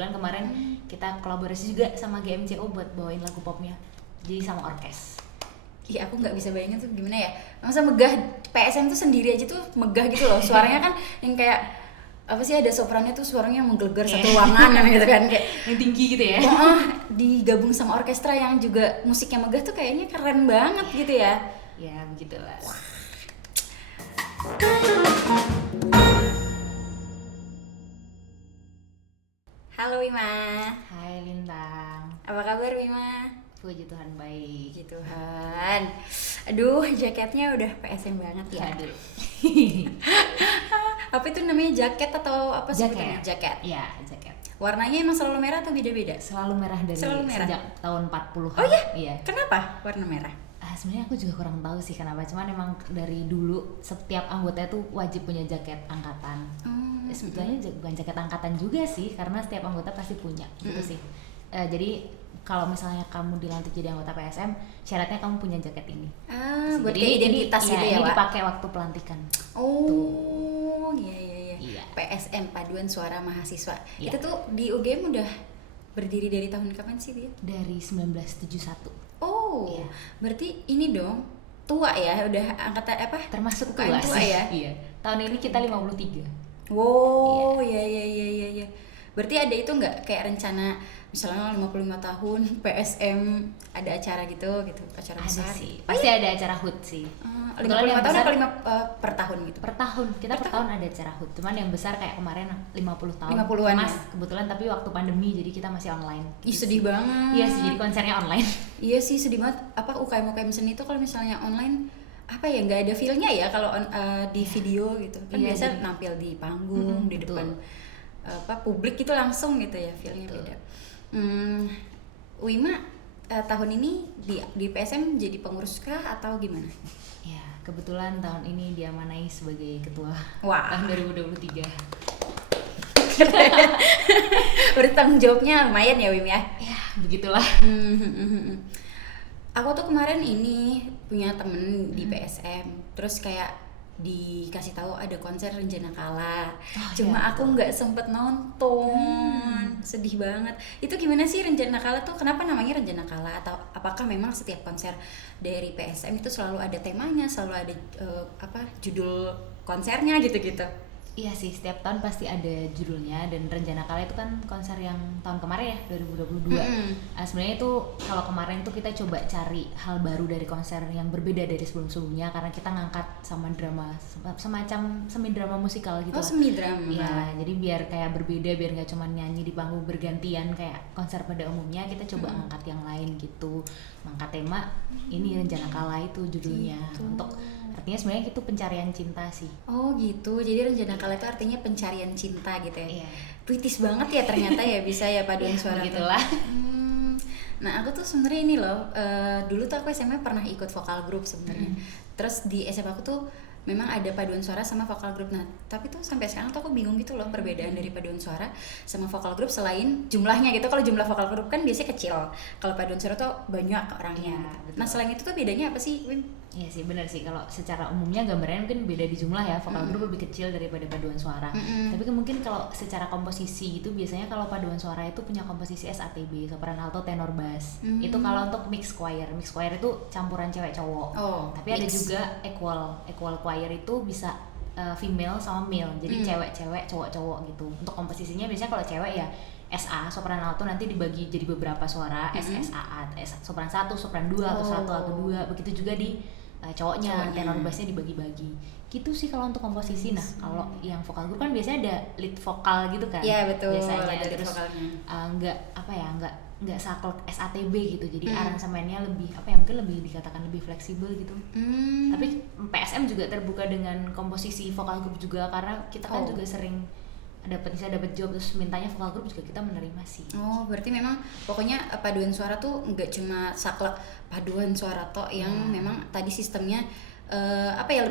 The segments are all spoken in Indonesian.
kebetulan kemarin kita kolaborasi juga sama GMCO buat bawain lagu popnya, jadi sama orkes. Iya, aku nggak bisa bayangin tuh gimana ya, masa megah PSM tuh sendiri aja tuh megah gitu loh, suaranya kan yang kayak apa sih, ada soprannya tuh suaranya menggelegar satu ruangan kan gitu kan, kayak yang tinggi gitu ya. Digabung sama orkestra yang juga musiknya megah tuh kayaknya keren banget gitu ya. Ya begitulah. Halo Wima. Hai Lintang. Apa kabar Wima? Puji Tuhan baik. Puji Tuhan. Aduh, jaketnya udah PSM banget ya. Aduh. Apa itu namanya, jaket atau apa sebutannya? Jaket. Iya, jaket. Warnanya emang selalu merah atau beda-beda? Selalu merah dari sejak tahun 40-an. Oh iya? Iya. Kenapa warna merah? Sebenarnya aku juga kurang tahu sih kenapa, cuman emang dari dulu setiap anggota tuh wajib punya jaket angkatan. Sebetulnya bukan jaket angkatan juga sih, karena setiap anggota pasti punya gitu sih. Jadi kalau misalnya kamu dilantik jadi anggota PSM, syaratnya kamu punya jaket ini. Buat kayak identitas gitu ya, ini Wak? dipakai waktu pelantikan. Oh, iya. Iya. PSM, Paduan Suara Mahasiswa. Iya. Itu tuh di UGM udah berdiri dari tahun kapan sih dia? Dari 1971. Oh, iya. Berarti ini dong tua ya, udah angkatan apa? Termasuk UKM tua sih ya. Iya. Tahun ini kita 53. Wow, iya. Berarti ada itu nggak kayak rencana misalnya 55 tahun PSM ada acara gitu, acara besar? Ada sih. Pasti ada acara HUT sih. 55 tahun apa 5 per tahun gitu? Per tahun. Kita per tahun ada acara HUT. Cuman yang besar kayak kemarin 50 tahun. 50-an Mas, ya? kebetulan tapi waktu pandemi jadi kita masih online. Ih, sedih banget. Iya sih, jadi konsernya online. Iya sih, sedih banget. Apa UKM seni itu kalau misalnya online apa ya, nggak ada feel-nya ya kalau di video gitu. Kan Iya, biasa jadi nampil di panggung, di betul. depan publik itu langsung gitu ya, feel-nya beda. Wima tahun ini di PSM jadi pengurus kah atau gimana? Ya, kebetulan tahun ini diamanai sebagai ketua. Wah. Tahun 2023. Bertanggung jawabnya lumayan ya, Wim ya? Ya, begitulah. Aku tuh kemarin ini punya temen di PSM, terus kayak dikasih tahu ada konser Renjana Kala. Cuma ya, aku nggak sempet nonton. Sedih banget. Itu gimana sih Renjana Kala tuh? Kenapa namanya Renjana Kala? Atau apakah memang setiap konser dari PSM itu selalu ada temanya, selalu ada judul konsernya gitu-gitu? Iya sih, setiap tahun pasti ada judulnya, dan Renjana Kala itu kan konser yang tahun kemarin ya, 2022. Sebenarnya itu kalau kemarin tuh kita coba cari hal baru dari konser yang berbeda dari sebelum-sebelumnya, karena kita ngangkat sama drama, semacam semi drama musikal gitu. Oh, semi drama. Iya, jadi biar kayak berbeda, biar nggak cuma nyanyi di panggung bergantian kayak konser pada umumnya, kita coba ngangkat yang lain gitu. Ngangkat tema ini Renjana Kala itu judulnya gitu. Untuk artinya sebenarnya itu pencarian cinta sih. Oh gitu, jadi Renjana Kala itu artinya pencarian cinta gitu ya? Iya. Puitis banget ya ternyata ya, bisa ya paduan suara begitulah. Nah aku tuh sebenarnya ini loh, dulu tuh aku SMA pernah ikut vokal group sebenarnya. Terus di SMA aku tuh memang ada paduan suara sama vokal group. Nah tapi tuh sampai sekarang tuh aku bingung gitu loh perbedaan dari paduan suara sama vokal group selain jumlahnya gitu. Kalau jumlah vokal group kan biasanya kecil, kalau paduan suara tuh banyak orangnya. Betul. Nah selain itu tuh bedanya apa sih, Wim? Iya sih, benar sih. Kalau secara umumnya gambarnya mungkin beda di jumlah ya, vokal group lebih kecil daripada paduan suara. Tapi mungkin kalau secara komposisi itu biasanya kalau paduan suara itu punya komposisi SATB, sopran alto, tenor, bass. Itu kalau untuk mix choir itu campuran cewek cowok. Tapi ada juga equal choir itu bisa female sama male. Jadi cewek-cewek, cowok-cowok gitu. Untuk komposisinya biasanya kalau cewek ya SA, sopran alto nanti dibagi jadi beberapa suara, SSA, sopran 1, sopran 2, atau 1 atau 2. Begitu juga di cowoknya, tenor bassnya dibagi-bagi. Gitu sih kalau untuk komposisi. Nah, kalau yang vokal group kan biasanya ada lead vokal gitu kan. Iya betul. Biasanya ada terus nggak saklek SATB gitu. Jadi aransemennya lebih mungkin lebih dikatakan lebih fleksibel gitu. Tapi PSM juga terbuka dengan komposisi vokal group juga, karena kita kan juga sering dapat job terus mintanya vokal group juga kita menerima sih. Oh, berarti memang pokoknya paduan suara tuh nggak cuma saklek paduan suara toh yang memang tadi sistemnya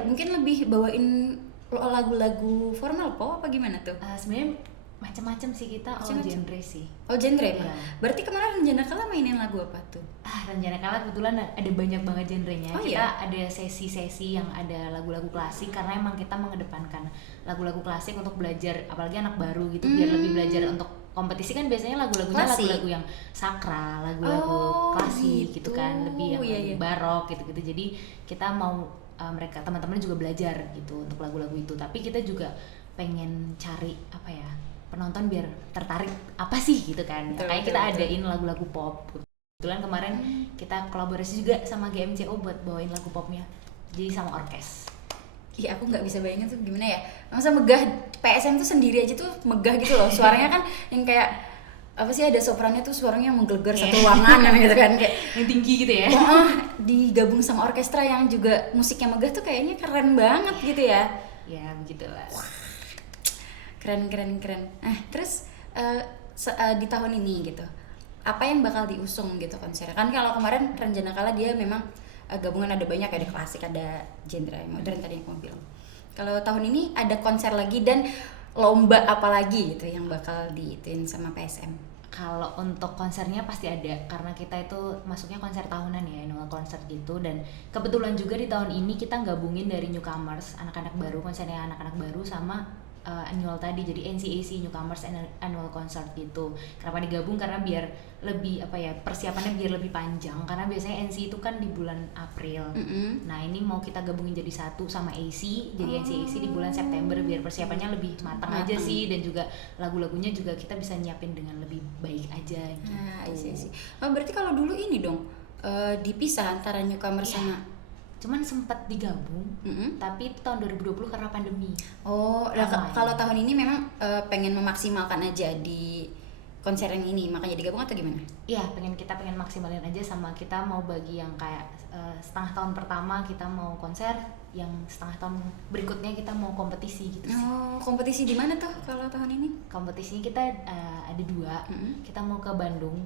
mungkin lebih bawain lagu-lagu formal apa gimana tuh? Sebenarnya macam-macam sih, kita all genre sih. Oh, genre. Iya. Berarti kemarin Renjana Kala mainin lagu apa tuh? Renjana Kala kebetulan ada banyak banget genrenya. Oh, kita iya? ada sesi-sesi yang ada lagu-lagu klasik, karena emang kita mengedepankan lagu-lagu klasik untuk belajar, apalagi anak baru gitu, biar lebih belajar untuk kompetisi kan biasanya lagu-lagunya Klasik. lagu-lagu yang sakral, lagu-lagu klasik gitu kan, lebih yang Iya. barok gitu-gitu. Jadi kita mau mereka teman-teman juga belajar gitu untuk lagu-lagu itu. Tapi kita juga pengen cari apa ya, penonton biar tertarik apa sih gitu kan. Kayak kita adain lagu-lagu pop. Kebetulan kemarin kita kolaborasi juga sama GMCO buat bawain lagu popnya. Jadi sama orkes. Iya, aku nggak bisa bayangin tuh gimana ya. Masa megah, PSM tuh sendiri aja tuh megah gitu loh. Suaranya kan yang kayak apa sih, ada soprannya tuh suaranya menggelegar satu ruangan kan gitu kan, kayak yang tinggi gitu ya. Digabung sama orkestra yang juga musiknya megah tuh kayaknya keren banget gitu ya. Ya begitulah. Keren. Terus di tahun ini gitu, apa yang bakal diusung gitu konsernya? Kan kalau kemarin Renjana Kala dia memang gabungan, ada banyak, ada klasik, ada genre modern tadi yang kamu bilang. Kalau tahun ini ada konser lagi dan lomba apa lagi gitu yang bakal diituin sama PSM? Kalau untuk konsernya pasti ada, karena kita itu masuknya konser tahunan ya, annual concert gitu. Dan kebetulan juga di tahun ini kita gabungin dari newcomers, anak-anak baru, konsernya anak-anak baru sama annual tadi, jadi NCAC Newcomers Annual Concert gitu. Kenapa digabung? Karena biar lebih apa ya, persiapannya biar lebih panjang, karena biasanya NC itu kan di bulan April. Nah ini mau kita gabungin jadi satu sama AC, jadi NCAC di bulan September biar persiapannya lebih matang aja sih, dan juga lagu-lagunya juga kita bisa nyiapin dengan lebih baik aja gitu. Oh, berarti kalau dulu ini dong dipisah antara newcomer sama cuman sempat digabung, tapi itu tahun 2020 karena pandemi. Oh, kalau tahun ini memang pengen memaksimalkan aja di konser yang ini, makanya digabung atau gimana? Iya, kita pengen maksimalin aja, sama kita mau bagi yang kayak setengah tahun pertama kita mau konser, yang setengah tahun berikutnya kita mau kompetisi gitu sih. Oh, kompetisi di mana tuh kalau tahun ini? Kompetisinya kita ada 2. Kita mau ke Bandung,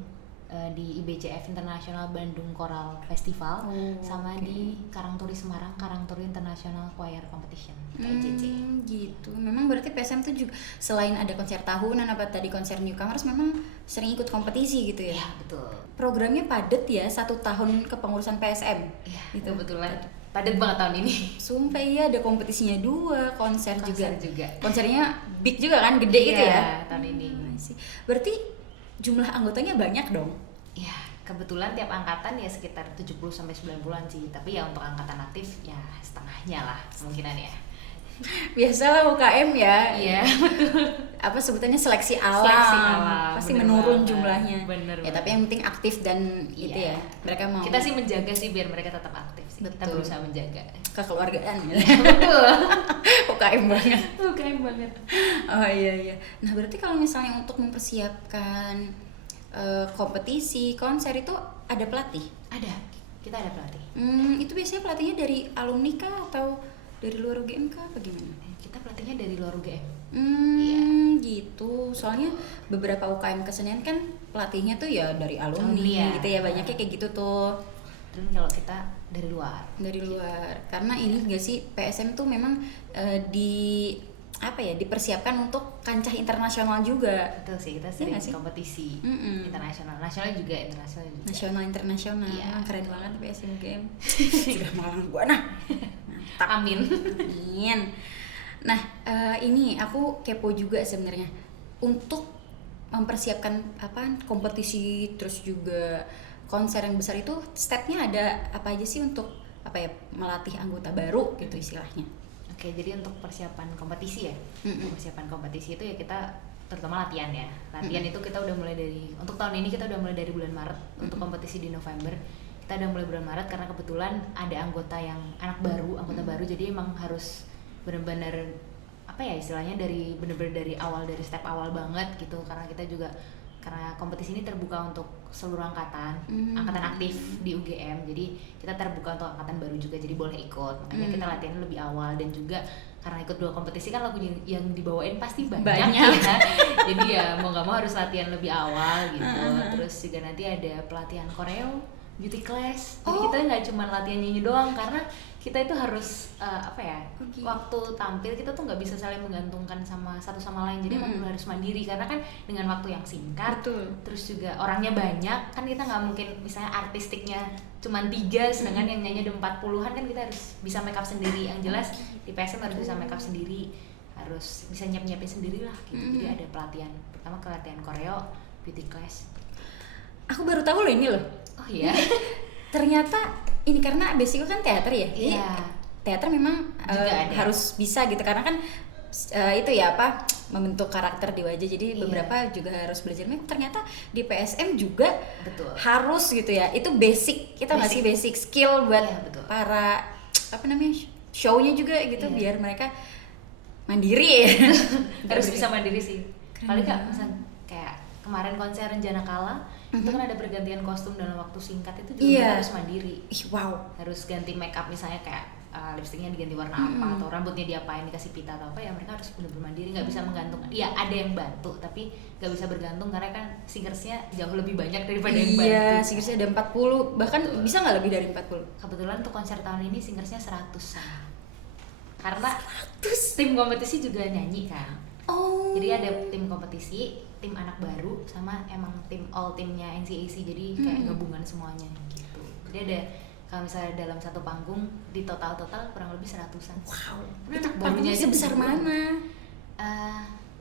di IBCF International Bandung Choral Festival, sama di Karangturi Semarang, Karangturi International Choir Competition, KICC. Gitu. Memang berarti PSM tuh juga selain ada konser tahunan apa tadi konser newcomers, memang sering ikut kompetisi gitu ya? Iya, betul. Programnya padat ya, 1 tahun kepengurusan PSM. Iya, itu kebetulan padat banget tahun ini. Sumpah iya, ada kompetisinya 2, konser juga. Konsernya big juga kan, gede gitu ya? Tahun ini. Berarti jumlah anggotanya banyak dong? Ya, kebetulan tiap angkatan ya sekitar 70-90-an sih. Tapi ya untuk angkatan aktif ya setengahnya lah kemungkinan ya. Biasalah UKM ya. Iya, betul. Apa sebutannya, seleksi alam. Pasti menurun jumlahnya. Bener. Ya, tapi yang penting aktif dan itu ya. Mereka mau. Kita sih menjaga sih biar mereka tetap aktif sih. Betul. Kita berusaha menjaga. Kekeluargaan ya. Betul. UKM banget. UKM banget. Oh iya. Nah, berarti kalau misalnya untuk mempersiapkan kompetisi, konser itu ada pelatih? Ada. Kita ada pelatih. Itu biasanya pelatihnya dari alumni kah atau dari luar UGM kah apa gimana? Kita pelatihnya dari luar UGM. Gitu. Soalnya beberapa UKM kesenian kan pelatihnya tuh ya dari alumni gitu ya, banyaknya kayak gitu tuh. Terus kalau kita dari luar. Karena ini enggak sih, PSM tuh memang dipersiapkan untuk kancah internasional juga. Betul sih, kita sering kompetisi internasional, nasional juga. Internasional. Iya. Keren banget PSM UGM. Sudah malang gua nah. Amin. Nah, ini aku kepo juga sebenarnya untuk mempersiapkan kompetisi terus juga konser yang besar itu, stepnya ada apa aja sih untuk melatih anggota baru gitu istilahnya? Oke, jadi untuk persiapan kompetisi ya, persiapan kompetisi itu ya kita terutama latihan ya. Latihan itu kita udah mulai untuk tahun ini kita udah mulai dari bulan Maret. Untuk kompetisi di November kita udah mulai bulan Maret, karena kebetulan ada anggota baru, jadi emang harus benar-benar istilahnya benar-benar dari awal, dari step awal banget gitu, karena kita juga kompetisi ini terbuka untuk seluruh angkatan aktif di UGM, jadi kita terbuka untuk angkatan baru juga, jadi boleh ikut. Makanya kita latihan lebih awal, dan juga karena ikut 2 kompetisi kan lagu yang dibawain pasti banyak. Ya. Jadi ya mau nggak mau harus latihan lebih awal gitu. Terus juga nanti ada pelatihan koreo, beauty class. Jadi kita nggak cuma latihan nyanyi doang, karena kita itu harus waktu tampil kita tuh nggak bisa saling menggantungkan satu sama lain, jadi emang harus mandiri, karena kan dengan waktu yang singkat. Betul. Terus juga orangnya banyak, kan kita nggak mungkin misalnya artistiknya cuma 3, sedangkan yang nyanyi ada 40-an, kan kita harus bisa make up sendiri. Yang jelas di PSM harus bisa make up sendiri, harus bisa nyiapin sendiri lah gitu. Jadi ada pelatihan pertama ke latihan koreo, beauty class. Aku baru tahu loh ini loh. Oh iya. Ternyata ini karena basicku kan teater ya. Jadi Iya. teater memang harus bisa gitu karena kan itu ya apa membentuk karakter di wajah, jadi beberapa juga harus belajar make up. Ternyata di PSM juga Betul. harus gitu ya, itu basic kita masih basic skill buat para apa namanya show-nya juga gitu, biar mereka mandiri ya. Harus bisa mandiri sih. Paling Kak, misal kayak kemarin konser Renjana Kala itu kan ada pergantian kostum dalam waktu singkat, itu juga kita harus mandiri. Wow. Harus ganti make up misalnya kayak lipstiknya diganti warna apa atau rambutnya diapain, dikasih pita atau apa, ya mereka harus benar-benar mandiri, nggak bisa menggantung. Ya ada yang bantu tapi nggak bisa bergantung karena kan singersnya jauh lebih banyak daripada yang bantu. Iya, singersnya ada 40, bahkan bisa nggak lebih dari 40. Kebetulan untuk konser tahun ini singersnya 100 karena tim kompetisi juga nyanyi kan. Oh. Jadi ada tim kompetisi, tim anak baru, sama emang timnya NCAC, jadi kayak gabungan semuanya gitu. Jadi ada, kalau misalnya dalam satu panggung di total kurang lebih 100-an. Wow. Itu panggungnya sebesar mana?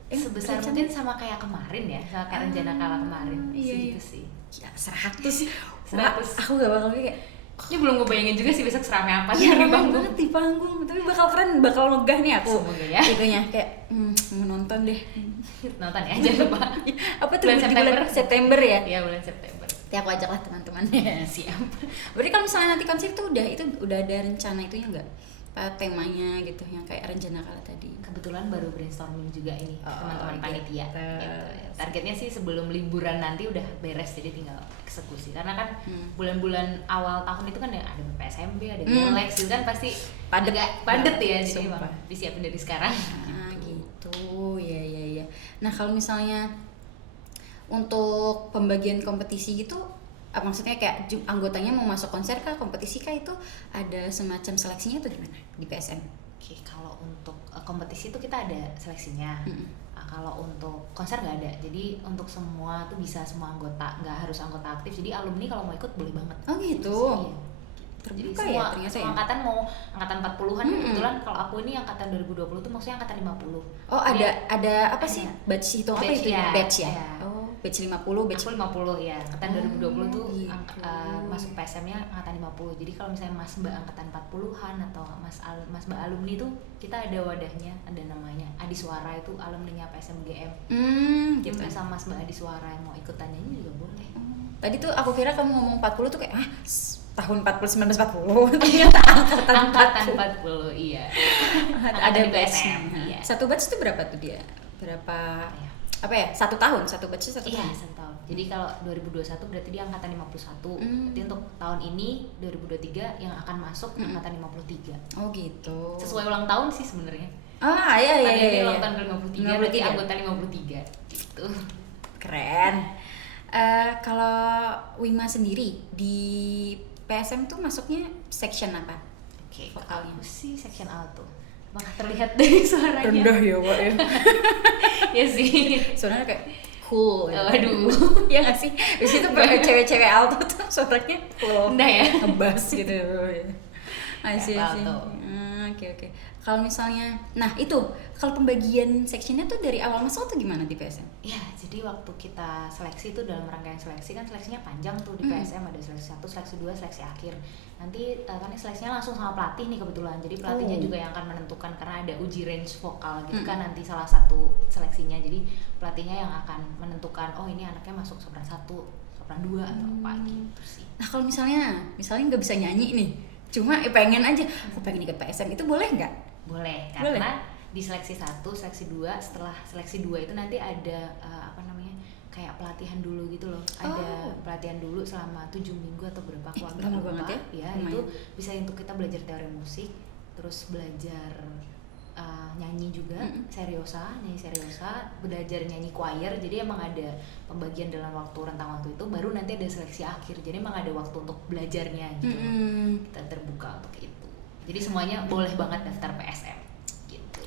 Sebesar mungkin sama kayak kemarin ya, sama kayak Renjana Kala kemarin. Iya. Segitu sih. Ya 100. 100. Aku gak bakal kayak ini belum gue bayangin juga sih besok seramai apa ya, di panggung. banget di panggung, tapi bakal keren, bakal megah nih aku. Semoga ya. Itunya kayak mau nonton deh. Nonton ya, jangan lupa. Apa tuh Bulan di September. bulan September ya? Iya, bulan September. Ya aku ajaklah teman-temannya. Siap. Berarti kalau misalnya nanti konser tuh udah ada rencana itunya enggak? Temanya gitu yang kayak Renjana Kala tadi. Kebetulan baru brainstorming juga ini teman-teman panitia. Gitu. Targetnya sih sebelum liburan nanti udah beres, jadi tinggal eksekusi. Karena kan bulan-bulan awal tahun itu kan ya ada PSMB, ada Lex, itu kan pasti padet ya, jadi emang disiapin dari sekarang. Gitu. Ya. Nah, kalau misalnya untuk pembagian kompetisi gitu, maksudnya kayak anggotanya mau masuk konser kah, kompetisi kah, itu ada semacam seleksinya atau gimana di PSM? Oke, kalau untuk kompetisi itu kita ada seleksinya. Kalau untuk konser nggak ada, jadi untuk semua tuh bisa semua anggota, nggak harus anggota aktif. Jadi alumni kalau mau ikut boleh banget. Oh gitu. Iya. Terbuka jadi semua, ya ternyata semua ya? angkatan mau angkatan 40-an, kebetulan kalau aku ini angkatan 2020 tuh maksudnya angkatan 50. Oh, ada apa sih? Batch itu apa Batch, itu? ya. Batch ya? Ya. Oh, batch 50, batch Aku 50 ya, angkatan 2020 tuh gitu. Masuk PSM-nya angkatan 50. Jadi kalau misalnya Mas Mbak angkatan 40-an atau Mas Mbak alumni tuh kita ada wadahnya, ada namanya Adi Suara, itu alumninya PSMGM. Gitu. Sama Mas Mbak Adi Suara yang mau ikut tanyanya juga boleh. Tadi tuh aku kira kamu ngomong 40 tuh kayak tahun 1940 ternyata angkatan 40 iya. Ada di batch. PSM, iya. Satu batch itu berapa tuh dia? Berapa apa ya? 1 tahun, satu batch satu Iya, tahun. 1 tahun. Jadi kalau 2021 berarti dia angkatan 51. Berarti untuk tahun ini 2023 yang akan masuk angkatan 53. Oh gitu. Sesuai ulang tahun sih sebenarnya. Iya. Tahun ini ulang tahun ke-53, berarti anggota 53 gitu. Keren. Kalau Wima sendiri di PSM tuh masuknya section apa? Oke, vokalnya. aku sih section alto. Maka terlihat dari suaranya. Rendah ya, Wak ya. Ya sih. Suaranya kayak cool ya. Waduh. Ya nggak sih? Di situ cewek-cewek alto tuh suaranya cool. Rendah ya? Ngebas gitu. Asih. Alto. Oke. Kalau misalnya, nah itu kalau pembagian sectionnya tuh dari awal masuk tuh gimana di PSM? Ya, jadi waktu kita seleksi itu dalam rangkaian seleksi kan seleksinya panjang tuh di PSM, ada seleksi 1, seleksi 2, seleksi akhir. Nanti kan seleksinya langsung sama pelatih nih kebetulan. Jadi pelatihnya juga yang akan menentukan karena ada uji range vokal gitu kan nanti salah satu seleksinya. Jadi pelatihnya yang akan menentukan ini anaknya masuk sopran 1, sopran 2 atau apa gitu sih. Nah, kalau misalnya nggak bisa nyanyi nih, cuma pengen aja, aku pengen ikut PSM, itu boleh nggak? Boleh, karena di seleksi 1, seleksi 2, setelah seleksi 2 itu nanti ada kayak pelatihan dulu gitu loh. Ada pelatihan dulu selama 7 minggu atau berapa, aku agak lama lupa. banget ya? Itu bisa untuk kita belajar teori musik, terus belajar nyanyi juga, nyanyi seriosa, belajar nyanyi choir. Jadi emang ada pembagian dalam rentang waktu itu, baru nanti ada seleksi akhir. Jadi emang ada waktu untuk belajarnya gitu. Kita terbuka untuk itu. Jadi semuanya boleh banget daftar PSM gitu.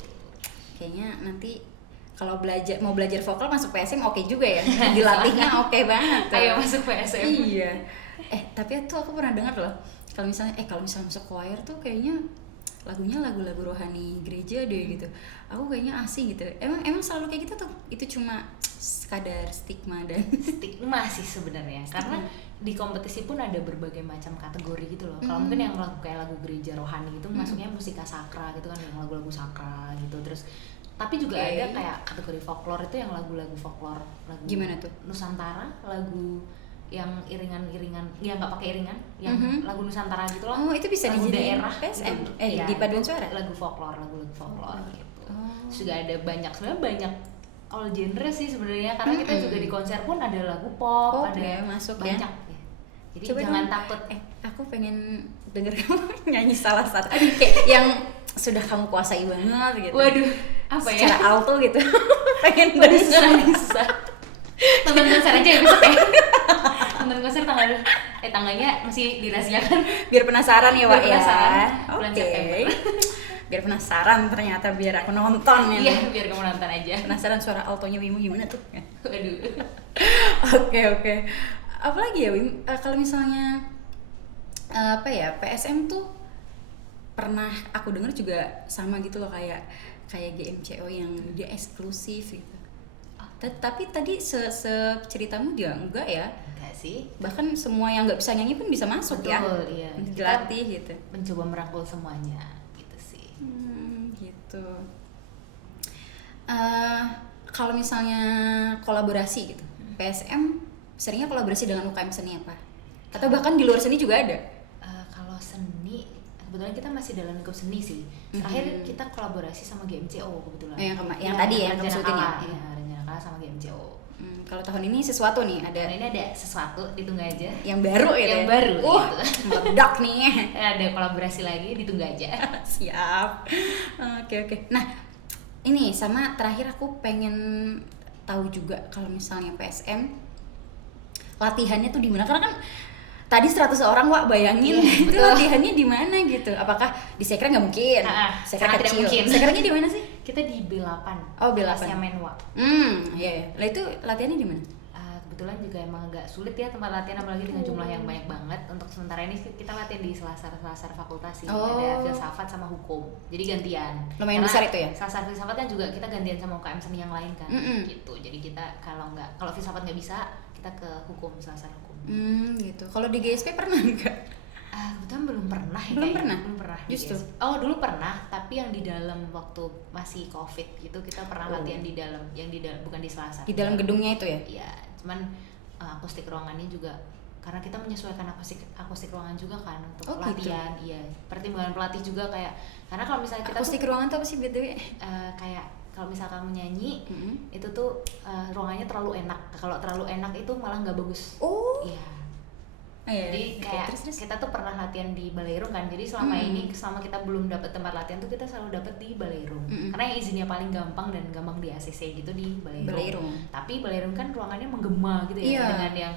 Kayaknya nanti kalau mau belajar vokal masuk PSM oke juga ya. Dilatihnya oke banget. Ayo masuk PSM. Iya. Tapi tuh aku pernah dengar loh, kalau misalnya masuk choir tuh kayaknya lagunya lagu-lagu rohani gereja deh gitu. Aku kayaknya asing gitu. Emang selalu kayak gitu tuh? Itu cuma sekadar stigma dan stigma sih sebenarnya, karena di kompetisi pun ada berbagai macam kategori gitu loh. Kalau mungkin yang lagu kayak lagu gereja rohani itu masuknya musika sakra gitu kan, yang lagu-lagu sakra gitu. Terus tapi juga ada kayak kategori folklore itu yang lagu-lagu folklore, lagu gimana tuh? Nusantara, lagu yang iringan-iringan, yang nggak pakai iringan, yang lagu Nusantara gitu loh. Oh, itu bisa lagu dijadiin daerah PSM gitu. di paduan suara. Lagu folklore gitu. Terus juga ada sebenarnya banyak all genre sih sebenarnya, karena kita juga di konser pun ada lagu pop, ada ya, masuk banyak ya. Jadi Coba jangan dong. takut. Aku pengen denger kamu nyanyi salah satu kayak yang sudah kamu kuasai banget gitu. Waduh, apa ya? Secara alto gitu. Pengen denger. Susah. Nonton konser aja ya besok ya. Nonton konser tanggalnya masih dirahasiakan. Biar penasaran ya, Wak ya. Bulan Oke. September. Biar penasaran ternyata, biar aku nonton ya. Iya, biar kamu nonton aja. Penasaran suara altonya Wimu gimana tuh? Waduh. Oke. Apalagi ya Wim, kalau misalnya PSM tuh pernah aku dengar juga sama gitu loh, kayak GMCO yang dia eksklusif gitu. Tapi tadi ceritamu dia enggak ya? Enggak sih. Bahkan semua yang nggak bisa nyanyi pun bisa masuk. Betul, ya? Iya. Dilatih gitu. Mencoba merangkul semuanya gitu sih. Gitu. Kalau misalnya kolaborasi gitu, PSM seringnya kolaborasi dengan UKM seni apa? Atau bahkan di luar seni juga ada? Kalau seni, kebetulan kita masih dalam lingkup seni sih. Terakhir kita kolaborasi sama GMCO kebetulan. Yang tadi ya, yang kamu sebutin ya? Iya, Rencana Kala sama GMCO. Kalau tahun ini sesuatu nih, ada Nah, ini ada sesuatu, ditunggu aja. yang baru gitu. Yang baru gitu. Meledak nih. Ada kolaborasi lagi, ditunggu aja. Siap. Oke. Nah, ini sama terakhir aku pengen tahu juga kalau misalnya PSM latihannya tuh di mana? Karena kan tadi 100 orang, Wak, bayangin itu latihannya di mana gitu. Apakah di Sekre? Nggak mungkin. Sekre kecil. Sekrenya di mana sih? Kita di B8. Oh, B8. Kelasnya Menwa. Iya. Lah itu latihannya di mana? Kebetulan juga emang agak sulit ya tempat latihan, apalagi dengan jumlah yang banyak banget. Untuk sementara ini kita latihan di selasar fakultas sih. Ada filsafat sama hukum, jadi gantian. Lumayan besar itu ya? Selasar filsafat kan juga kita gantian sama UKM seni yang lain kan. Gitu, jadi kita kalau filsafat nggak bisa, kita ke hukum, selasar hukum. Gitu. Kalau di GSP pernah nggak? Kebetulan belum pernah ya. Belum pernah. Justru. Oh, dulu pernah, tapi yang di dalam waktu masih Covid gitu kita pernah latihan di dalam, bukan di selasar. Di dalam gedungnya itu ya? Iya, cuman akustik ruangannya juga, karena kita menyesuaikan akustik ruangan juga kan untuk latihan. Gitu? Iya, pertimbangan pelatih juga kayak, karena kalau misalnya kita akustik ruangan tuh apa sih BTW? Kayak kalau misal kamu nyanyi itu tuh ruangannya terlalu enak. Kalau terlalu enak itu malah nggak bagus. Iya. Jadi kayak kita tuh pernah latihan di Baleirung kan. Jadi selama kita belum dapat tempat latihan tuh kita selalu dapat di Baleirung. Karena yang izinnya paling gampang dan gampang di ACC gitu di Baleirung. Tapi Baleirung kan ruangannya menggema gitu ya, dengan yang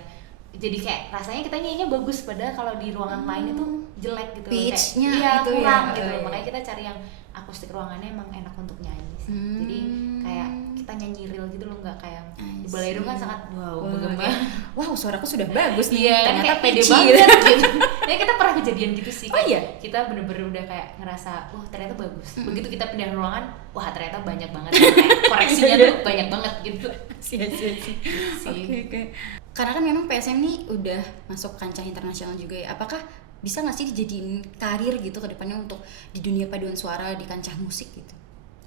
jadi kayak rasanya kita nyanyinya bagus, padahal kalau di ruangan lain itu jelek gitu. Pitch-nya kayak itu kurang ya. gitu. Makanya kita cari yang akustik ruangannya emang enak untuk nyanyi sih. Jadi kayak kita nyanyi real gitu loh, nggak kayak di Baleirung kan sangat menggema. Wow, suaraku sudah bagus nih. Iya, ternyata pede pitchy banget gitu. Ya kita pernah kejadian gitu sih. Oh iya? Kita bener-bener udah kayak ngerasa, wah ternyata bagus. Begitu kita pindah ruangan, wah ternyata banyak banget. Kayak koreksinya tuh banyak banget gitu. Oke. Karena kan memang PSM nih udah masuk kancah internasional juga ya. Apakah bisa nggak sih dijadiin karir gitu ke depannya untuk di dunia paduan suara di kancah musik gitu?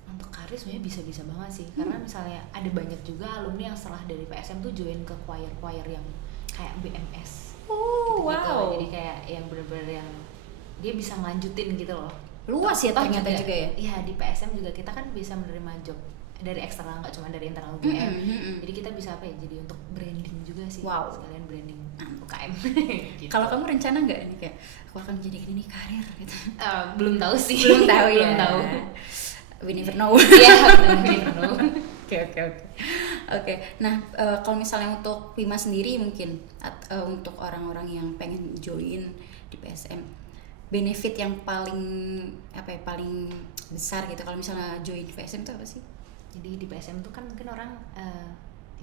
Untuk karir sebenarnya bisa-bisa banget sih. Karena misalnya ada banyak juga alumni yang setelah dari PSM tuh join ke choir yang kayak BMS. Wow. Jadi kayak yang bener-bener yang dia bisa ngelanjutin gitu loh. Luas ya ternyata juga ya? Iya, di PSM juga kita kan bisa menerima job dari eksternal, nggak cuma dari internal UGM. Jadi kita bisa jadi untuk branding juga sih. Sekalian branding UKM. Gitu. Kalau kamu rencana nggak nih kayak aku akan menjadikan ini karir gitu? Belum tahu sih. Belum tahu. We never know. Iya, we never know. Oke. Nah, kalau misalnya untuk Wima sendiri mungkin untuk orang-orang yang pengen join di PSM, benefit yang paling besar gitu kalau misalnya join di PSM itu apa sih? Jadi di PSM itu kan mungkin orang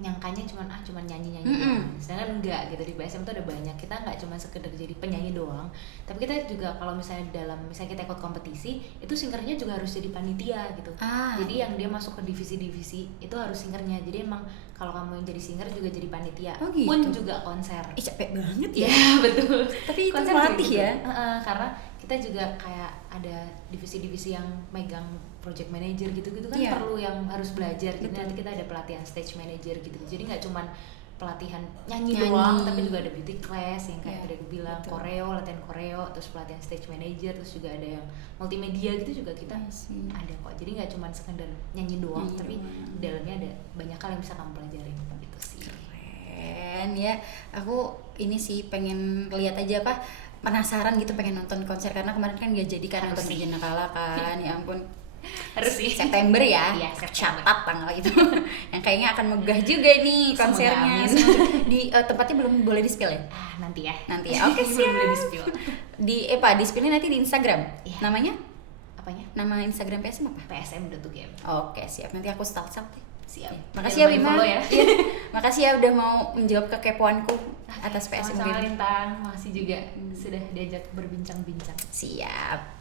nyangkanya cuman nyanyi doang. Sedangkan enggak gitu, di PSM tuh ada banyak, kita nggak cuma sekedar jadi penyanyi doang, tapi kita juga kalau misalnya misalnya kita ikut kompetisi itu singernya juga harus jadi panitia gitu. Jadi yang dia masuk ke divisi-divisi itu harus singernya, jadi emang kalau kamu yang jadi singer juga jadi panitia. Gitu. Pun juga konser. Capek banget ya. Betul. Tapi itu konser melatih gitu. ya. Karena kita juga kayak ada divisi-divisi yang megang project manager gitu-gitu kan, perlu yang harus belajar. Jadi nanti kita ada pelatihan stage manager gitu. Jadi nggak cuman pelatihan nyanyi doang, tapi juga ada beauty class yang kayak tadi aku bilang, koreo, latihan koreo, terus pelatihan stage manager, terus juga ada yang multimedia gitu juga kita ada kok. Jadi nggak cuma sekedar nyanyi doang, tapi di dalamnya ada banyak hal yang bisa kamu pelajarin gitu sih. Keren ya. Aku ini sih pengen lihat aja penasaran gitu, pengen nonton konser karena kemarin kan gak jadi karena nonton di Nakala kan. Ya ampun. Harus sih. September ya. Iya, September. Catat tanggal itu. Yang kayaknya akan megah juga nih konsernya. Di tempatnya belum boleh di-spill ya? Nanti ya. Oke, siap. Belum boleh di-spill. Di-spill-nya nanti di Instagram. Iya. Namanya? Apanya? Nama Instagram PSM apa? PSM.game. Oke, siap. Nanti aku stalk deh. Siap. Makasih ya Bima. Ya. Makasih ya udah mau menjawab kekepoanku atas PSM. Sama-sama Lintang, makasih juga sudah diajak berbincang-bincang. Siap.